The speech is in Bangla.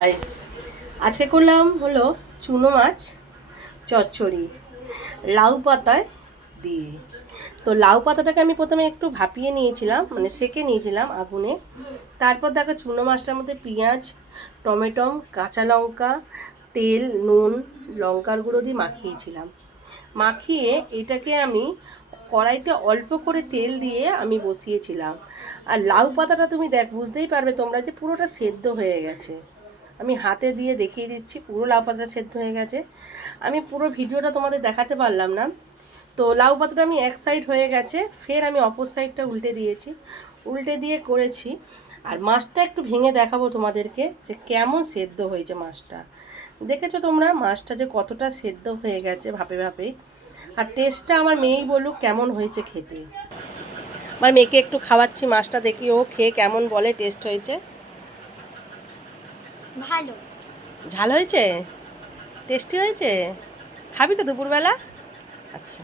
গাইস, আজকে করলাম হলো চুনো মাছ চচ্চড়ি লাউ পাতায় দিয়ে। তো লাউ পাতাটাকে আমি প্রথমে একটু ভাপিয়ে নিয়েছিলাম, মানে সেকে নিয়েছিলাম আগুনে। তারপর দেখো চুনো মাছটার মধ্যে পেঁয়াজ, টমেটো, কাঁচা লঙ্কা, তেল, নুন, লঙ্কার গুঁড়ো দিয়ে মাখিয়েছিলাম। মাখিয়ে এটাকে আমি কড়াইতে অল্প করে তেল দিয়ে আমি বসিয়েছিলাম। আর লাউ পাতাটা তুমি বুঝতেই পারবে তোমরা যে পুরোটা সেদ্ধ হয়ে গেছে। আমি হাতে দিয়ে দেখিয়ে দিচ্ছি, পুরো লাউ পাতাটা সেদ্ধ হয়ে গেছে। আমি পুরো ভিডিওটা তোমাদের দেখাতে পারলাম না। তো লাউ পাতাটা আমি এক সাইড হয়ে গেছে, ফের আমি অপর সাইডটা উল্টে দিয়েছি, উল্টে দিয়ে করেছি। আর মাছটা একটু ভেঙে দেখাবো তোমাদেরকে যে কেমন সেদ্ধ হয়েছে মাছটা। দেখেছো তোমরা মাছটা যে কতটা সেদ্ধ হয়ে গেছে ভাপে ভাপে। আর টেস্টটা আমার মেয়েই বলুক কেমন হয়েছে খেতে। আমার মেয়েকে একটু খাওয়াচ্ছি মাছটা, দেখি ও খেয়ে কেমন বলে টেস্ট হয়েছে। ভালো। ঝাল হয়েছে? টেস্টি হয়েছে? খাবি তো দুপুরবেলা? আচ্ছা।